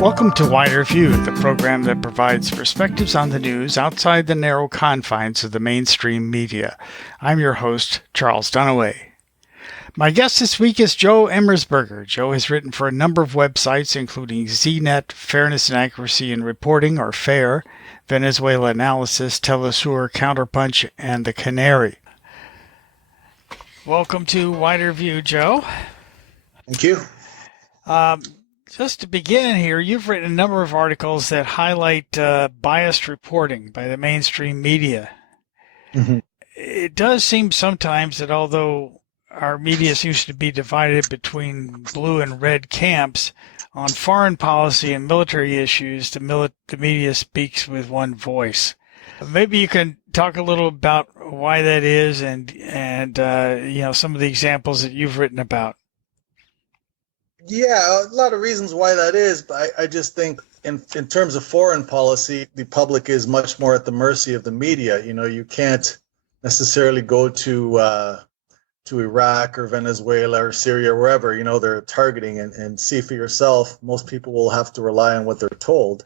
Welcome to Wider View, the program that provides perspectives on the news outside the narrow confines of the mainstream media. I'm your host, Charles Dunaway. My guest this week is Joe Emersberger. Joe has written for a number of websites, including ZNet, Fairness and Accuracy in Reporting, or FAIR, Venezuela Analysis, Telesur, Counterpunch, and The Canary. Welcome to Wider View, Joe. Thank you. Just to begin here, you've written a number of articles that highlight biased reporting by the mainstream media. Mm-hmm. It does seem sometimes that although our media seems to be divided between blue and red camps, on foreign policy and military issues, the media speaks with one voice. Maybe you can talk a little about why that is and some of the examples that you've written about. Yeah, a lot of reasons why that is, but I just think in terms of foreign policy, the public is much more at the mercy of the media. You know, you can't necessarily go to Iraq or Venezuela or Syria, or wherever, you know, they're targeting and see for yourself. Most people will have to rely on what they're told,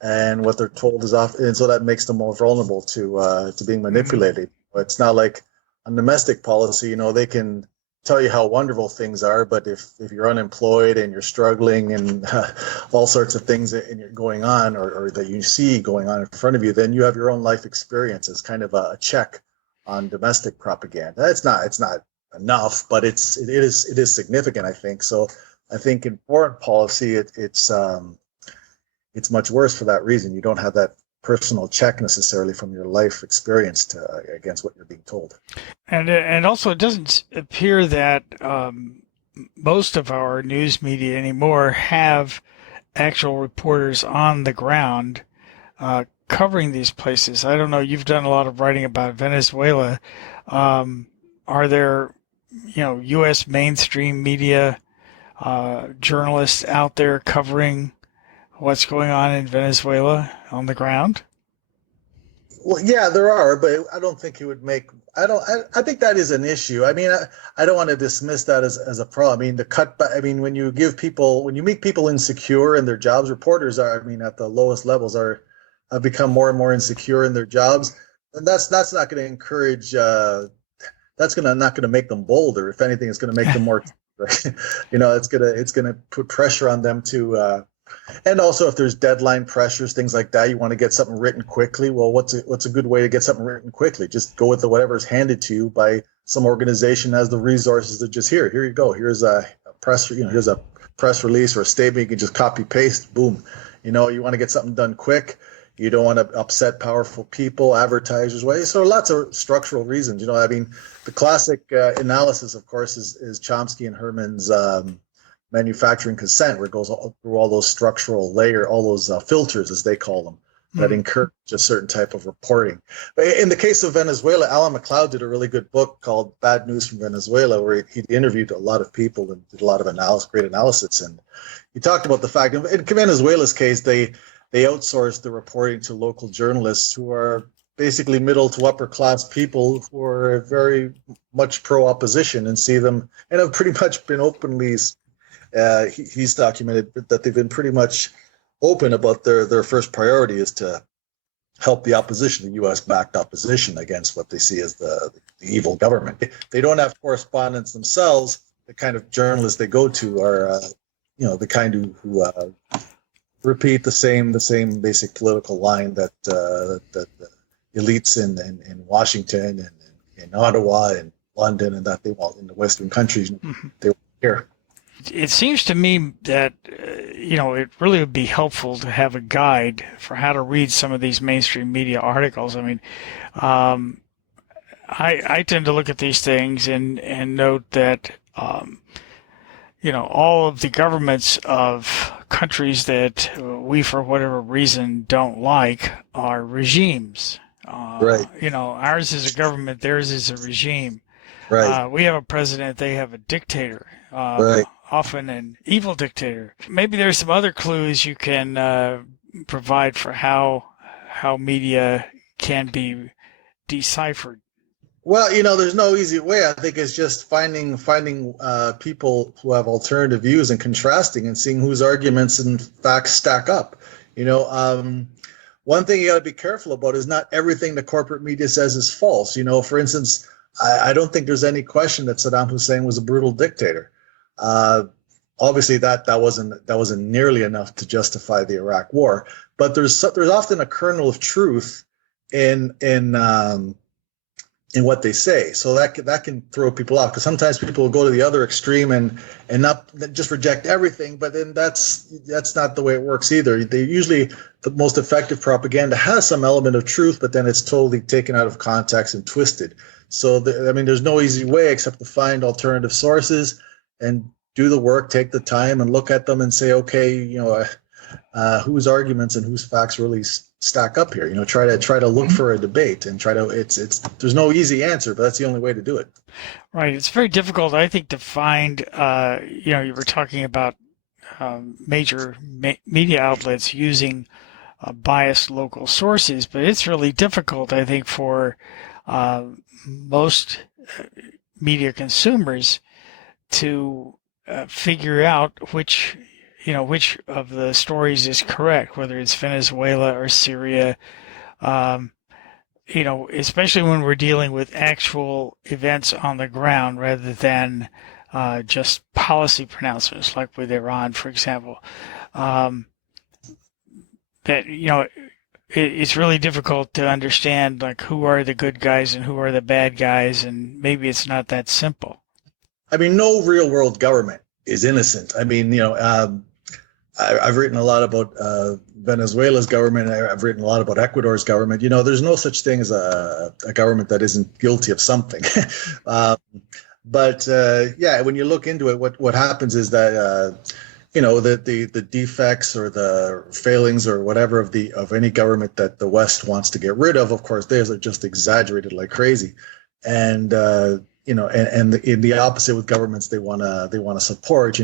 and what they're told is often, and so that makes them more vulnerable to being manipulated. It's not like on domestic policy, you know, they can tell you how wonderful things are, but if you're unemployed and you're struggling and all sorts of things that you're going on or that you see going on in front of you, then you have your own life experience as kind of a check on domestic propaganda. It's not enough, but it is significant, I think. So I think in foreign policy, it's much worse for that reason. You don't have that personal check necessarily from your life experience against what you're being told. And also, it doesn't appear that most of our news media anymore have actual reporters on the ground covering these places. I don't know. You've done a lot of writing about Venezuela. Are there, U.S. mainstream media journalists out there covering what's going on in Venezuela on the ground? Well, yeah, there are, but I don't think it would make. I think that is an issue. I mean, I don't want to dismiss that as a problem. I mean, when you make people insecure in their jobs, reporters are, at the lowest levels have become more and more insecure in their jobs, and that's not going to encourage. That's not going to make them bolder. If anything, it's going to make them more. It's going to put pressure on them to. And also, if there's deadline pressures, things like that, you want to get something written quickly. Well, what's a good way to get something written quickly? Just go with whatever's handed to you by some organization that has the resources to just here you go. Here's a press release or a statement. You can just copy paste. Boom. You want to get something done quick. You don't want to upset powerful people, advertisers. So lots of structural reasons. The classic analysis, of course, is Chomsky and Herman's. Manufacturing consent, where it goes through all those structural all those filters, as they call them, that encourage a certain type of reporting. But in the case of Venezuela, Alan MacLeod did a really good book called Bad News from Venezuela, where he interviewed a lot of people and did a lot of great analysis. And he talked about the fact, in Venezuela's case, they outsourced the reporting to local journalists who are basically middle to upper class people who are very much pro-opposition and see them, and have pretty much been openly he's documented that they've been pretty much open about their first priority is to help the opposition, the U.S.-backed opposition, against what they see as the evil government. They don't have correspondents themselves. The kind of journalists they go to are, the kind who repeat the same basic political line that the elites in Washington and in Ottawa and London and that they want in the Western countries. They want to hear. It seems to me that, it really would be helpful to have a guide for how to read some of these mainstream media articles. I tend to look at these things and note that, all of the governments of countries that we, for whatever reason, don't like are regimes. Right. Ours is a government, theirs is a regime. Right. We have a president, they have a dictator. Right. Often an evil dictator. Maybe there's some other clues you can provide for how media can be deciphered. Well, there's no easy way. I think it's just finding people who have alternative views and contrasting and seeing whose arguments and facts stack up. You know, one thing you got to be careful about is not everything the corporate media says is false. For instance, I don't think there's any question that Saddam Hussein was a brutal dictator. Uh, Obviously, that wasn't nearly enough to justify the Iraq War, but there's often a kernel of truth in what they say. So that can throw people off, because sometimes people will go to the other extreme and not just reject everything, but then that's not the way it works either. They usually, the most effective propaganda has some element of truth, but then it's totally taken out of context and twisted. So there's no easy way except to find alternative sources and do the work, take the time and look at them and say, okay, whose arguments and whose facts really stack up here. Try to look for a debate and try to. It's there's no easy answer, but that's the only way to do it. Right. It's very difficult, I think, to find. You were talking about major media outlets using biased local sources, but it's really difficult, I think, for most media consumers to figure out which of the stories is correct, whether it's Venezuela or Syria. Especially when we're dealing with actual events on the ground rather than just policy pronouncements, like with Iran, for example. It's really difficult to understand, like, who are the good guys and who are the bad guys, and maybe it's not that simple. No real world government is innocent. I've written a lot about Venezuela's government. I've written a lot about Ecuador's government. There's no such thing as a government that isn't guilty of something. But when you look into it, what happens is that the defects or the failings or whatever of any government that the West wants to get rid of course, theirs are just exaggerated like crazy, and in the opposite with governments they want to support.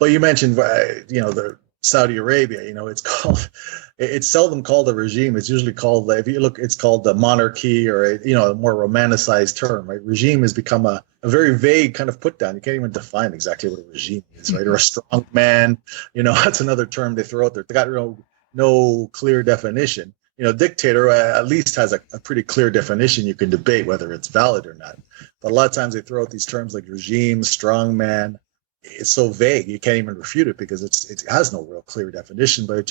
Well, you mentioned, the Saudi Arabia. It's seldom called a regime. It's usually called, if you look, it's called the monarchy, or a more romanticized term, right? Regime has become a very vague kind of put down. You can't even define exactly what a regime is, right? Or a strong man. That's another term they throw out there. They got no clear definition. Dictator at least has a pretty clear definition. You can debate whether it's valid or not. But a lot of times they throw out these terms like regime, strong man. It's so vague you can't even refute it because it has no real clear definition, but it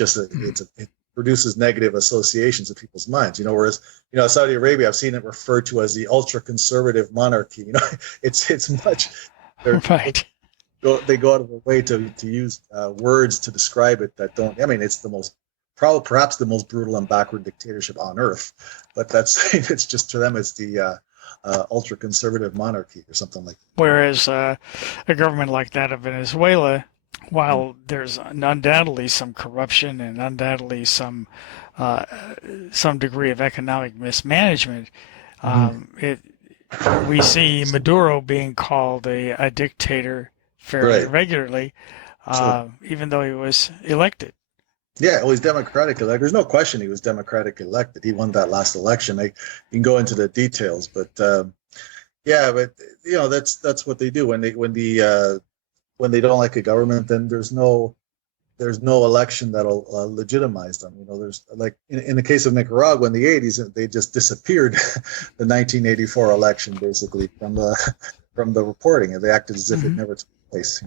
produces negative associations in people's minds. Whereas Saudi Arabia, I've seen it referred to as the ultra conservative monarchy. It's much Right. They go out of their way to use words to describe it that don't. It's the most perhaps the most brutal and backward dictatorship on earth, but it's just, to them it's the ultra conservative monarchy or something like that. Whereas a government like that of Venezuela, while there's undoubtedly some corruption and undoubtedly some degree of economic mismanagement, we see Maduro being called a dictator fairly regularly, even though he was elected. Yeah, well, he's democratic elected. There's no question he was democratic elected. He won that last election. You can go into the details, but that's what they do when they don't like a government. Then there's no election that'll legitimize them. There's, like, in the case of Nicaragua in the 80s, they just disappeared the 1984 election basically from the reporting, and they acted as if it never took place.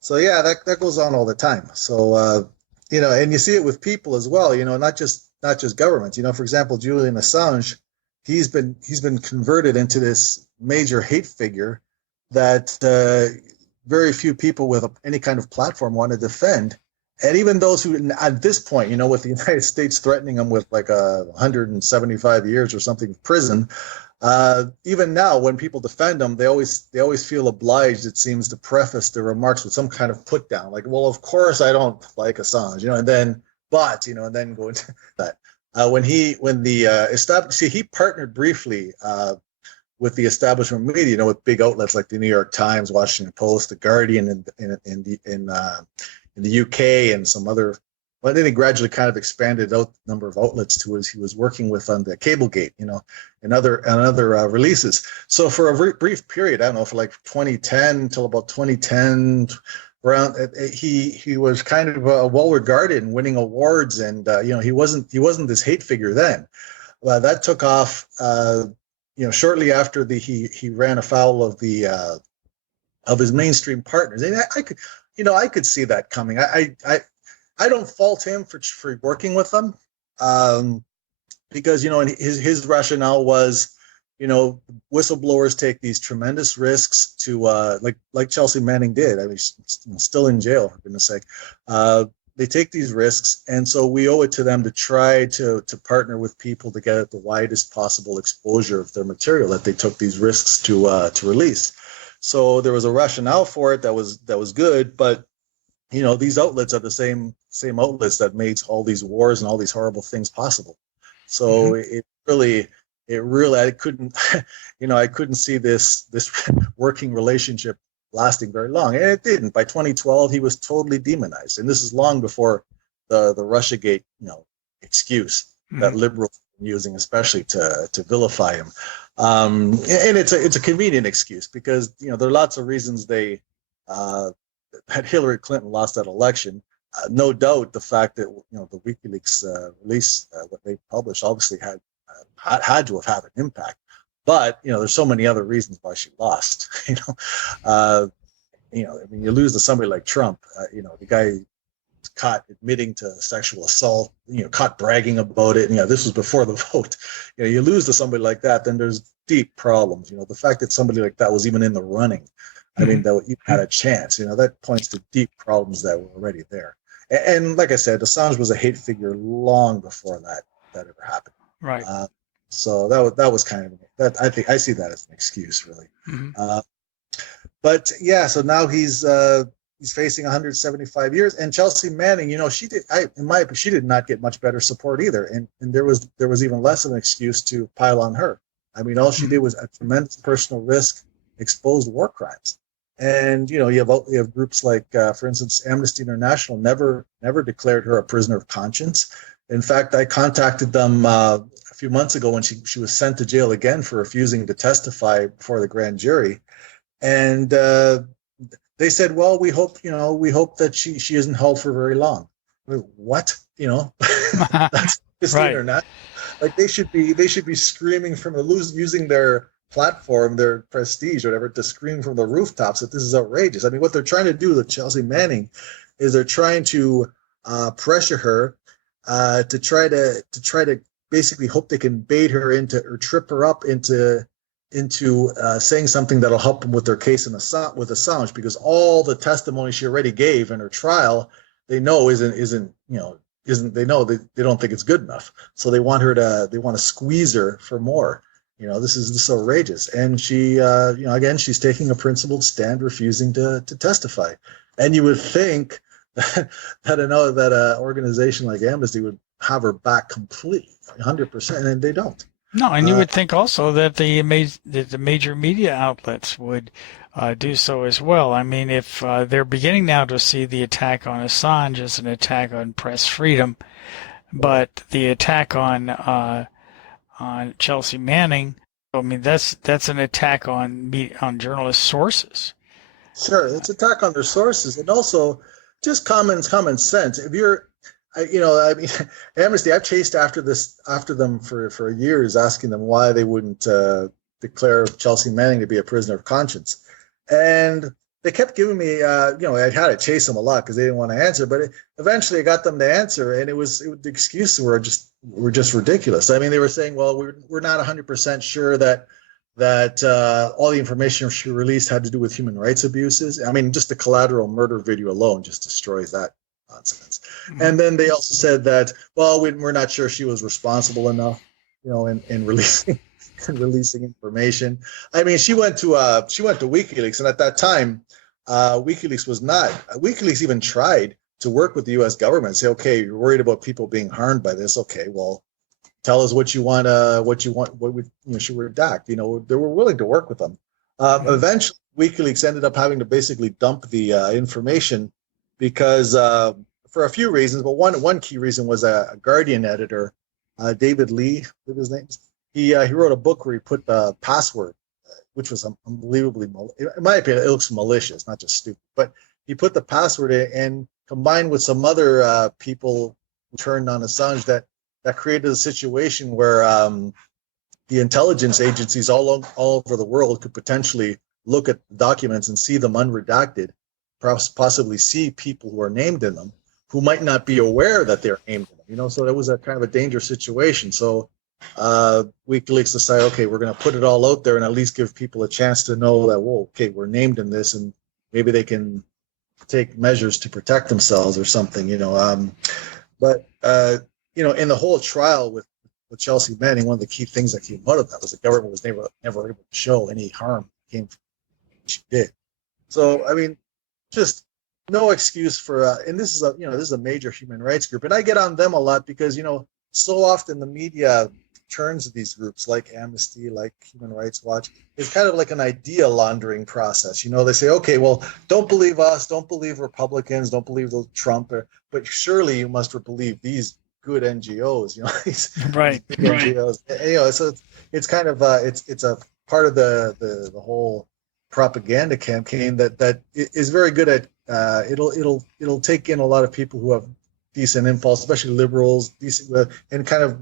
So yeah, that goes on all the time. So and you see it with people as well. Not just governments. For example, Julian Assange, he's been converted into this major hate figure that very few people with any kind of platform want to defend. And even those who, at this point, with the United States threatening them with like 175 years or something of prison, even now, when people defend them, they always feel obliged, it seems, to preface their remarks with some kind of put down, like, well, of course I don't like Assange, and then go into that. He partnered briefly with the establishment media, with big outlets like the New York Times, Washington Post, the Guardian in the UK, and some other But then he gradually kind of expanded out the number of outlets to he was working with on the Cablegate, and other releases. So for a brief period, I don't know, for like 2010 till about 2010, around he was kind of well regarded and winning awards, and he wasn't this hate figure then. That took off, shortly after he ran afoul of of his mainstream partners, and I could see that coming. I don't fault him for working with them, because his rationale was, whistleblowers take these tremendous risks to like Chelsea Manning did. I mean, she's still in jail, for goodness sake. They take these risks, and so we owe it to them to try to partner with people to get the widest possible exposure of their material that they took these risks to release. So there was a rationale for it that was good, but these outlets are the same outlets that made all these wars and all these horrible things possible. So it really, I couldn't, I couldn't see this working relationship lasting very long, and it didn't. By 2012, he was totally demonized, and this is long before the Russiagate, excuse that liberals are using, especially to vilify him. And it's a convenient excuse, because there are lots of reasons that Hillary Clinton lost that election. No doubt the fact that the WikiLeaks release, what they published, obviously had to have had an impact. But there's so many other reasons why she lost. I mean, you lose to somebody like Trump. The guy caught admitting to sexual assault. Caught bragging about it. This was before the vote. You lose to somebody like that, then there's deep problems. The fact that somebody like that was even in the running, I mean, that you had a chance. That points to deep problems that were already there. And like I said, Assange was a hate figure long before that ever happened. Right. So that was kind of that. I think I see that as an excuse, really. But yeah, so now he's facing 175 years, and Chelsea Manning, she did not get much better support either, and there was even less of an excuse to pile on her. I mean, all she did was at tremendous personal risk exposed war crimes. And you have groups like, for instance, Amnesty International never declared her a prisoner of conscience. In fact, I contacted them a few months ago when she was sent to jail again for refusing to testify before the grand jury, and they said, "Well, we hope that she isn't held for very long." I mean, what? That's right. Internet. Like they should be screaming from using their platform, their prestige, or whatever, to scream from the rooftops that this is outrageous. I mean, what they're trying to do with Chelsea Manning is they're trying to pressure her to try to basically hope they can bait her into or trip her up into saying something that'll help them with their case with Assange, because all the testimony she already gave in her trial, they know isn't they know they don't think it's good enough. So they want to squeeze her for more. This is outrageous. And she, again, she's taking a principled stand, refusing to testify. And you would think that an organization like Amnesty would have her back completely, 100%, and they don't. No, and you would think also that the major media outlets would do so as well. I mean, if they're beginning now to see the attack on Assange as an attack on press freedom, but the attack on Chelsea Manning, I mean, that's an attack on journalist sources. Sure, it's an attack on their sources, and also just common sense. If you're, I mean, Amnesty, I've chased after them for years, asking them why they wouldn't declare Chelsea Manning to be a prisoner of conscience, and they kept giving me, I had to chase them a lot because they didn't want to answer, but eventually I got them to answer, and the excuses were just ridiculous. I mean, they were saying, well, we're not 100% sure that all the information she released had to do with human rights abuses. I mean, just the collateral murder video alone just destroys that nonsense. And then they also said that, well, we're not sure she was responsible enough, in releasing information. I mean, she went to WikiLeaks, and at that time, WikiLeaks even tried to work with the U.S. government and say, okay, you're worried about people being harmed by this. Okay, well, tell us what you want, what we should redact. They were willing to work with them. Eventually, WikiLeaks ended up having to basically dump the information because for a few reasons, but one key reason was a Guardian editor, David Lee, I believe his name. He wrote a book where he put the password, which was unbelievably, in my opinion, it looks malicious, not just stupid. But he put the password in, and combined with some other people who turned on Assange, that created a situation where the intelligence agencies all over the world could potentially look at documents and see them unredacted, possibly see people who are named in them who might not be aware that they're named in them. So that was a kind of a dangerous situation. So WikiLeaks decided, okay, we're going to put it all out there and at least give people a chance to know that, whoa, okay, we're named in this, and maybe they can take measures to protect themselves or something. But in the whole trial with Chelsea Manning, one of the key things that came out of that was the government was never able to show any harm came from what she did. So, I mean, just no excuse for, and this is a major human rights group, and I get on them a lot because, so often the media turns to these groups like Amnesty, like Human Rights Watch. It's kind of like an idea laundering process. They say, okay, well, don't believe us, don't believe Republicans, don't believe Trump, but surely you must believe these good NGOs, these right. NGOs. And, so it's kind of it's a part of the whole propaganda campaign that is very good at it'll take in a lot of people who have decent impulse, especially liberals, decent and kind of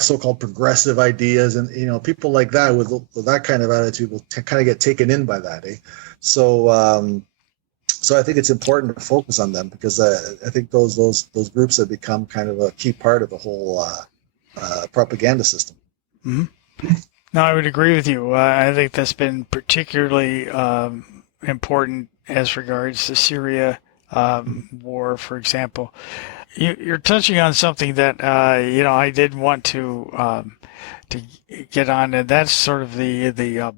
so-called progressive ideas, and people like that with that kind of attitude will kind of get taken in by that. So I think it's important to focus on them because I think those groups have become kind of a key part of the whole propaganda system. Mm-hmm. No, I would agree with you. I think that's been particularly important as regards the Syria war, for example. You're touching on something that I did want to get on, and that's sort of the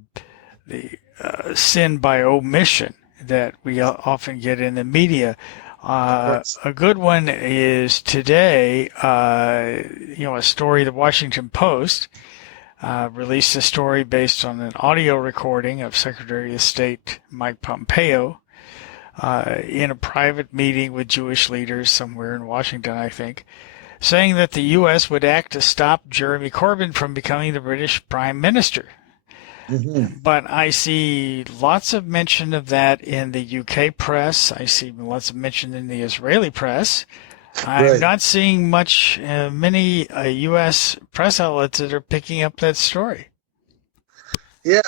sin by omission that we often get in the media. A good one is today. A story. The Washington Post released a story based on an audio recording of Secretary of State Mike Pompeo in a private meeting with Jewish leaders somewhere in Washington, I think, saying that the U.S. would act to stop Jeremy Corbyn from becoming the British Prime Minister. Mm-hmm. But I see lots of mention of that in the UK press. I see lots of mention in the Israeli press. I'm not seeing many U.S. press outlets that are picking up that story. Yeah,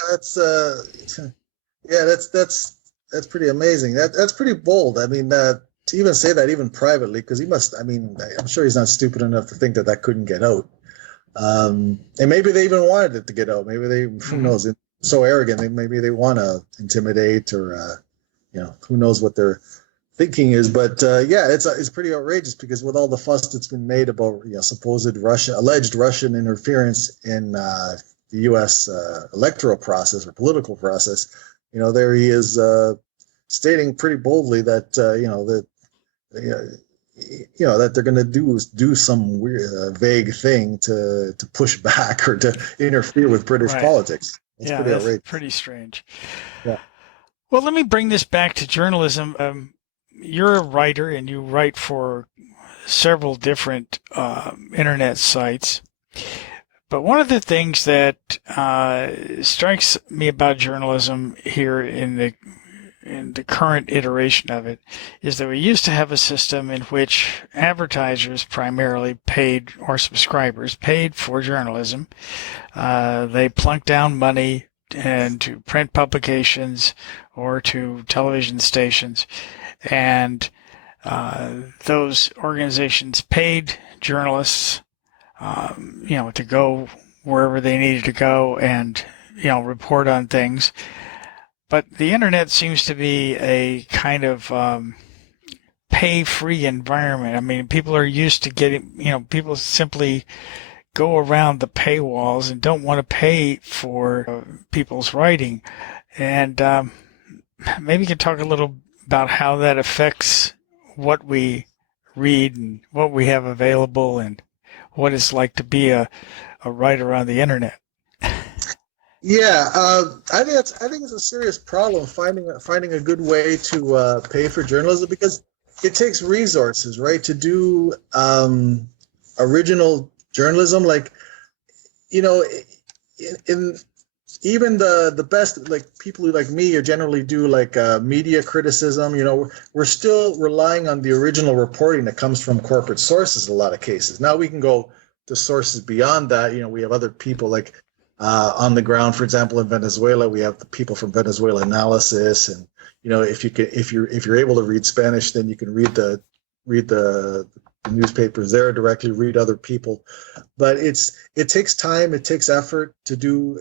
that's pretty amazing. That's pretty bold. I mean, to even say that even privately, because I'm sure he's not stupid enough to think that couldn't get out. And maybe they even wanted it to get out. Maybe who knows? It's so arrogant. Maybe they want to intimidate or, who knows what their thinking is. But it's pretty outrageous because with all the fuss that's been made about supposed alleged Russian interference in the U.S. electoral process or political process, there he is stating pretty boldly that that they're going to do some weird, vague thing to push back or to interfere with British politics. That's pretty strange. Yeah. Well, let me bring this back to journalism. You're a writer, and you write for several different internet sites. But one of the things that strikes me about journalism here in the current iteration of it is that we used to have a system in which advertisers primarily paid, or subscribers paid for journalism. They plunked down money to print publications or to television stations, and those organizations paid journalists to go wherever they needed to go and report on things. But the internet seems to be a kind of pay-free environment. I mean, people are used to getting, people simply go around the paywalls and don't want to pay for people's writing. And maybe you can talk a little about how that affects what we read and what we have available and what it's like to be a writer on the internet. Yeah, I think it's a serious problem finding a good way to pay for journalism because it takes resources, right, to do original journalism. Like, you know, in even the best, like people who like me or generally do like media criticism, you know, we're still relying on the original reporting that comes from corporate sources in a lot of cases. Now we can go to sources beyond that. You know, we have other people like on the ground, for example, in Venezuela, we have the people from Venezuela Analysis, and you know, if you're able to read Spanish, then you can read the newspapers there directly, read other people. But it takes time, it takes effort to do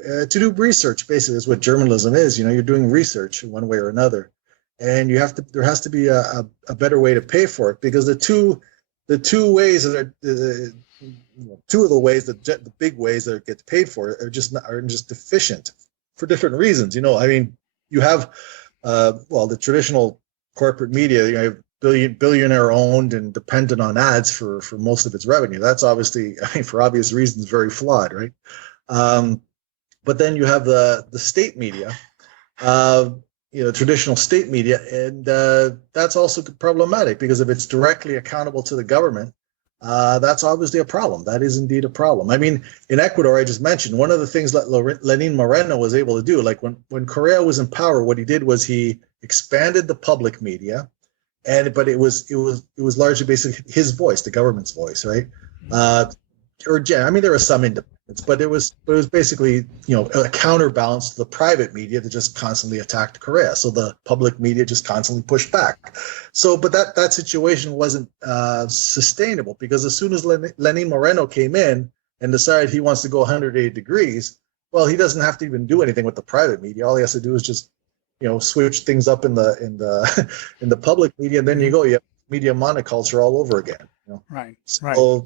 research. Basically, is what journalism is. You know, you're doing research in one way or another, and there has to be a better way to pay for it, because the two ways that are two of the ways that the big ways that it gets paid for are just deficient for different reasons. You know, I mean, you have the traditional corporate media, you know, you have billionaire owned and dependent on ads for most of its revenue. That's obviously, I mean, for obvious reasons, very flawed, right? But then you have the state media, traditional state media, and that's also problematic, because if it's directly accountable to the government, that's obviously a problem. That is indeed a problem. I mean, in Ecuador, I just mentioned, one of the things that Lenin Moreno was able to do, like when Correa was in power, what he did was he expanded the public media, but it was largely basically his voice, the government's voice, right? I mean, there was some independence, but it was basically, you know, a counterbalance to the private media that just constantly attacked Correa. So the public media just constantly pushed back. So, but that situation wasn't sustainable, because as soon as Lenin Moreno came in and decided he wants to go 180 degrees, well, he doesn't have to even do anything with the private media. All he has to do is just, you know, switch things up in the in the public media, and then you have media monoculture all over again. You know? Right. So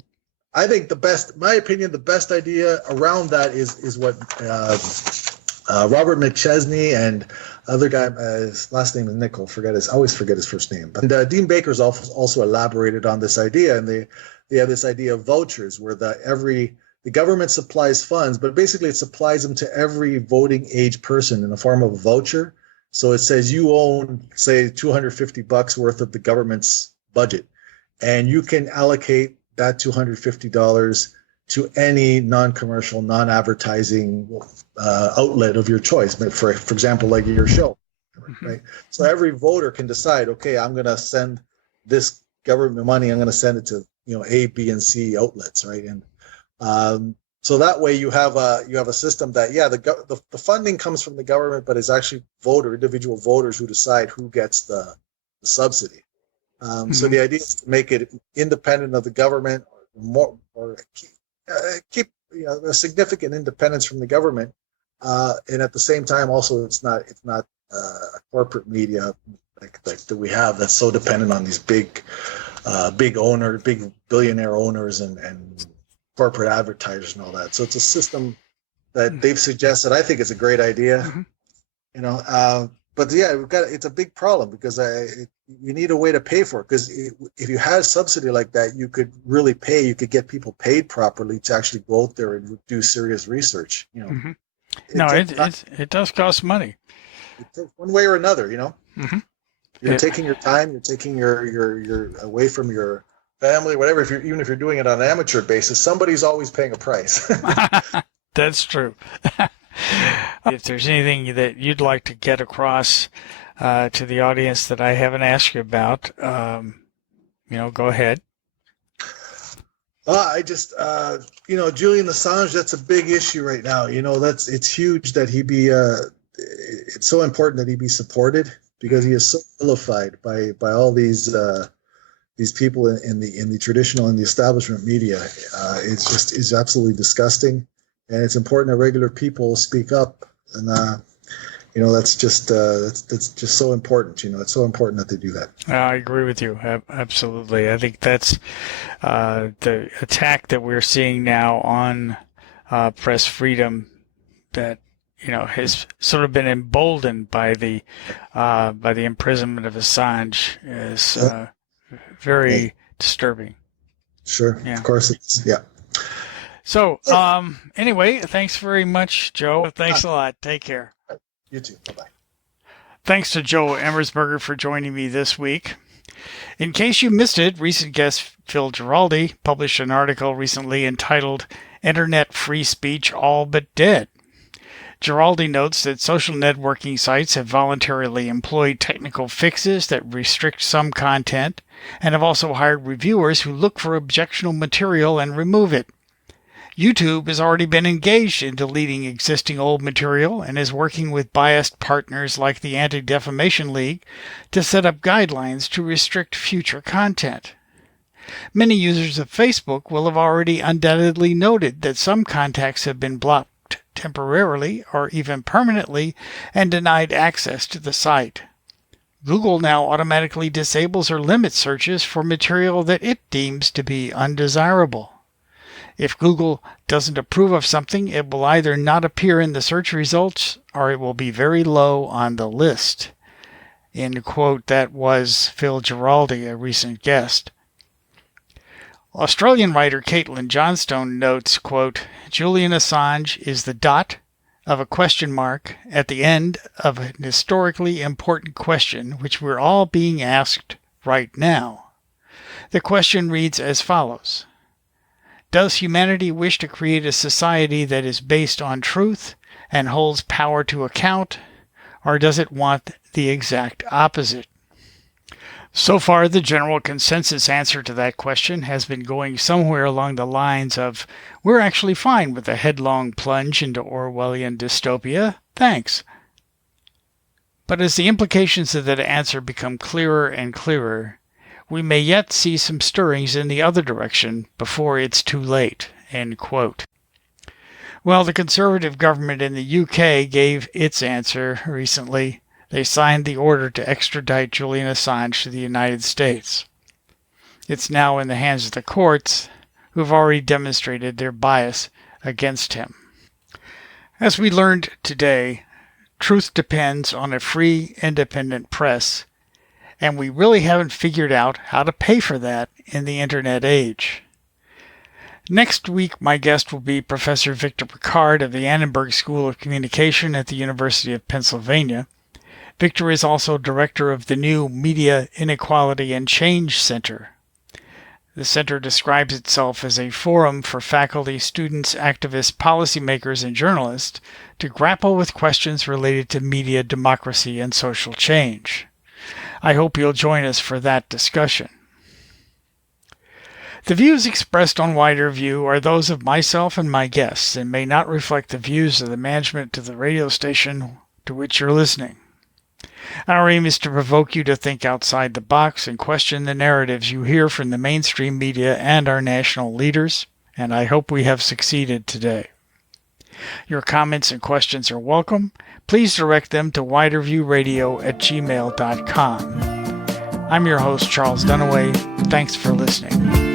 I think my opinion, the best idea around that is what Robert McChesney and other guy, his last name is Nickel. I always forget his first name. But Dean Baker's also elaborated on this idea, and they have this idea of vouchers, where the government supplies funds, but basically it supplies them to every voting age person in the form of a voucher. So it says you own, say, $250 worth of the government's budget, and you can allocate that $250 to any non-commercial, non-advertising outlet of your choice. But for example, like your show, right? So every voter can decide, okay, I'm going to send this government money, I'm going to send it to, you know, A, B, and C outlets, right? And so that way you have a system that, the funding comes from the government, but it's actually individual voters who decide who gets the subsidy. So the idea is to make it independent of the government, or keep a significant independence from the government, and at the same time also it's not a corporate media like that we have that's so dependent on these big billionaire owners and corporate advertisers and all that. So it's a system that they've suggested. I think it's a great idea, you know. But yeah, it's a big problem, because you need a way to pay for it. Because if you had a subsidy like that, you could get people paid properly to actually go out there and do serious research. You know, it does cost money. One way or another, you know. You're taking your time, you're taking your away from your family, whatever. Even if you're doing it on an amateur basis, somebody's always paying a price. That's true. If there's anything that you'd like to get across to the audience that I haven't asked you about, go ahead. I just, Julian Assange, that's a big issue right now. You know, it's huge that he be, it's so important that he be supported, because he is so vilified by all these people in the traditional and the establishment media. It's absolutely disgusting. And it's important that regular people speak up, and that's just so important. You know, it's so important that they do that. I agree with you, absolutely. I think that's the attack that we're seeing now on press freedom, that has sort of been emboldened by the imprisonment of Assange, is very disturbing. Sure, yeah. Of course it's So, anyway, thanks very much, Joe. Thanks a lot. Take care. You too. Bye-bye. Thanks to Joe Emersberger for joining me this week. In case you missed it, recent guest Phil Giraldi published an article recently entitled Internet Free Speech All But Dead. Giraldi notes that social networking sites have voluntarily employed technical fixes that restrict some content and have also hired reviewers who look for objectionable material and remove it. YouTube has already been engaged in deleting existing old material and is working with biased partners like the Anti-Defamation League to set up guidelines to restrict future content. Many users of Facebook will have already undoubtedly noted that some contacts have been blocked temporarily or even permanently and denied access to the site. Google now automatically disables or limits searches for material that it deems to be undesirable. If Google doesn't approve of something, it will either not appear in the search results or it will be very low on the list. End quote. That was Phil Giraldi, a recent guest. Australian writer Caitlin Johnstone notes, quote, Julian Assange is the dot of a question mark at the end of an historically important question which we're all being asked right now. The question reads as follows. Does humanity wish to create a society that is based on truth and holds power to account, or does it want the exact opposite? So far, the general consensus answer to that question has been going somewhere along the lines of, we're actually fine with a headlong plunge into Orwellian dystopia, thanks. But as the implications of that answer become clearer and clearer, we may yet see some stirrings in the other direction before it's too late, end quote. Well, the Conservative government in the UK gave its answer recently. They signed the order to extradite Julian Assange to the United States. It's now in the hands of the courts, who've already demonstrated their bias against him. As we learned today, truth depends on a free, independent press, and we really haven't figured out how to pay for that in the internet age. Next week, my guest will be Professor Victor Picard of the Annenberg School of Communication at the University of Pennsylvania. Victor is also director of the new Media Inequality and Change Center. The center describes itself as a forum for faculty, students, activists, policymakers, and journalists to grapple with questions related to media, democracy, and social change. I hope you'll join us for that discussion. The views expressed on Wider View are those of myself and my guests and may not reflect the views of the management of the radio station to which you're listening. Our aim is to provoke you to think outside the box and question the narratives you hear from the mainstream media and our national leaders, and I hope we have succeeded today. Your comments and questions are welcome. Please direct them to widerviewradio@gmail.com. I'm your host, Charles Dunaway. Thanks for listening.